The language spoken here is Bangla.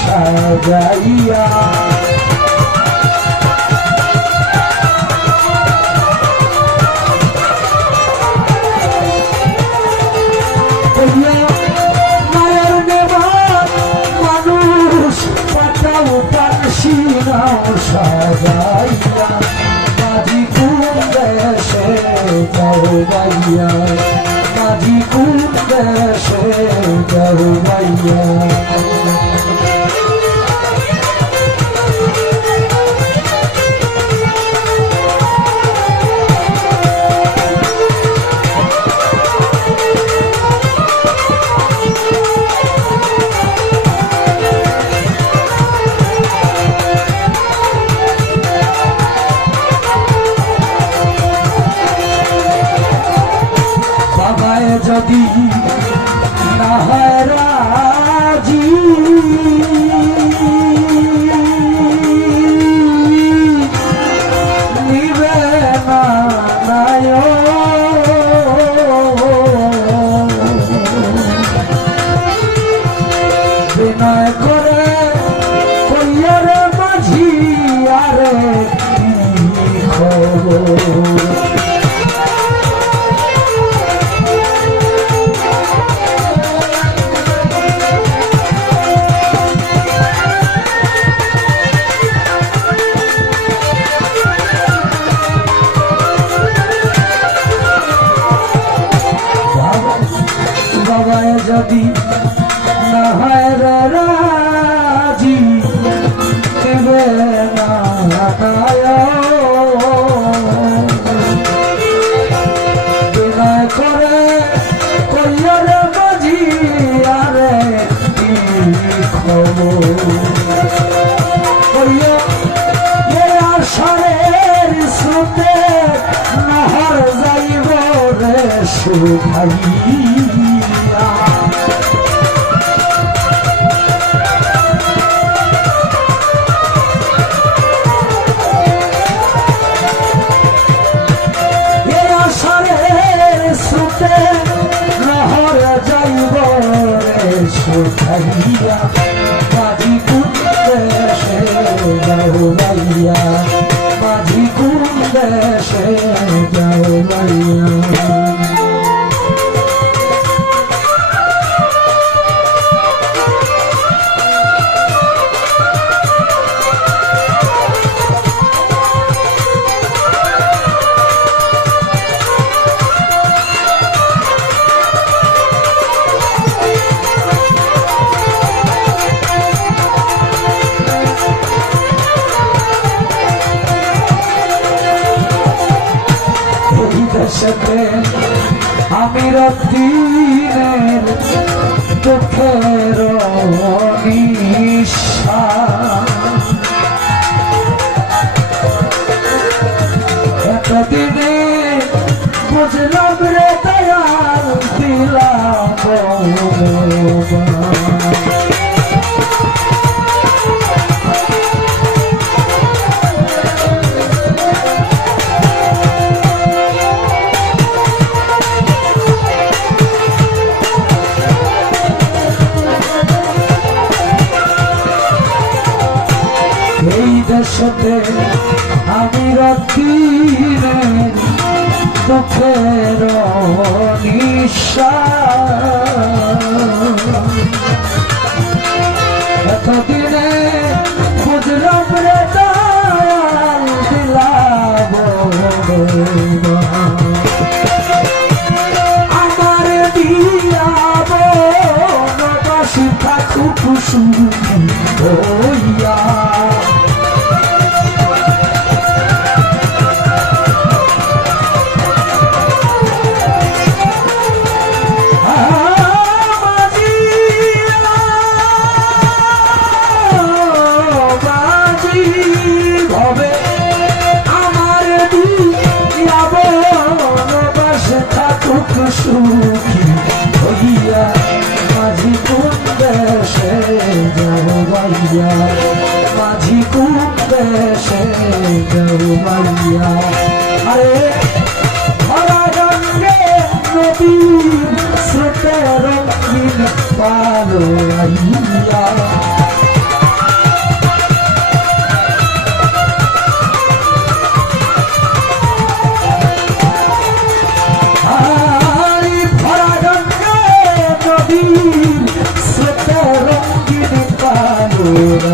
সাজাইয়া। মানুষ পাতাও পানসি নাও সাজাইয়া। যাও মাঝি খুব দেশে যাও বাইয়া? যদি না হয় রাজি নিবে না নায়। বিনয় করে কইয়ারে মাঝি আরে খবর? বাবায় না হয় রাজি দেবে না বিনয় করে কইয়ারে বাজি আরে কইয়া এ স্রোতে নহর যাইব রে শুভাইয়া শুভাইয়া মাঝি কুন্দেশে মাঝি কুন্দেশে যাওয়াইয়া এই দেশেতে আমি রতিনের দেশতে আমি রাত্রিনে দুঃখের নিঃশ্বাস সুখী হইয়া মাঝি কোন দেশে যাব মাইয়া মাঝি কোন দেশে যাব মাইয়া আরে ভরা রঙে নদীর স্রোতে রঙিন পালো আইয়া। পালো